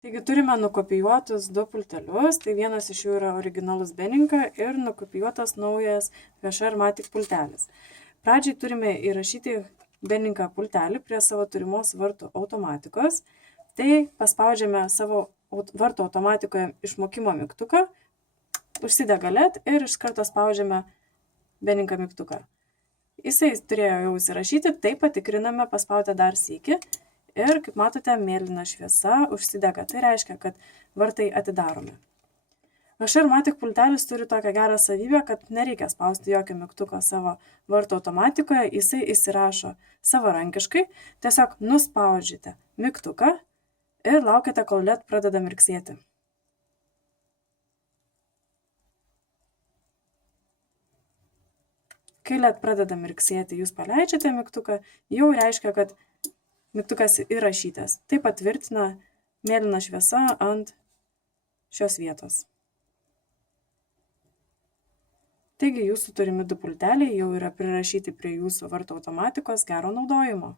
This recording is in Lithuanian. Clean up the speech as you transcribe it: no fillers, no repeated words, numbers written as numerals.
Taigi turime nukopijuotus du pultelius, tai vienas iš jų yra originalus Beninka ir nukopijuotas naujas VŠR-Matic pultelis. Pradžiai turime įrašyti Beninka pultelį prie savo turimos vartų automatikos, tai paspaudžiame savo vartų automatikoje išmokimo mygtuką, užsidega LED ir iš karto spaudžiame Beninka mygtuką. Jisai turėjo jau įsirašyti, tai patikriname paspaudę dar sykį. Ir, kaip matote, mėlyna šviesa užsidega. Tai reiškia, kad vartai atidaromi. VŠR-Matic pultelis turi tokią gerą savybę, kad nereikia spausti jokio mygtuko savo vartų automatikoje, jisai įsirašo savarankiškai. Tiesiog nuspaudžiate mygtuką ir laukiate, kol LED pradeda mirksėti. Kai LED pradeda mirksėti, jūs paleidžiate mygtuką, jau reiškia, kad mygtukas įrašytas. Tai patvirtina mėlyna šviesa ant šios vietos. Taigi jūsų turimi du pulteliai jau yra prirašyti prie jūsų vartų automatikos. Gero naudojimo.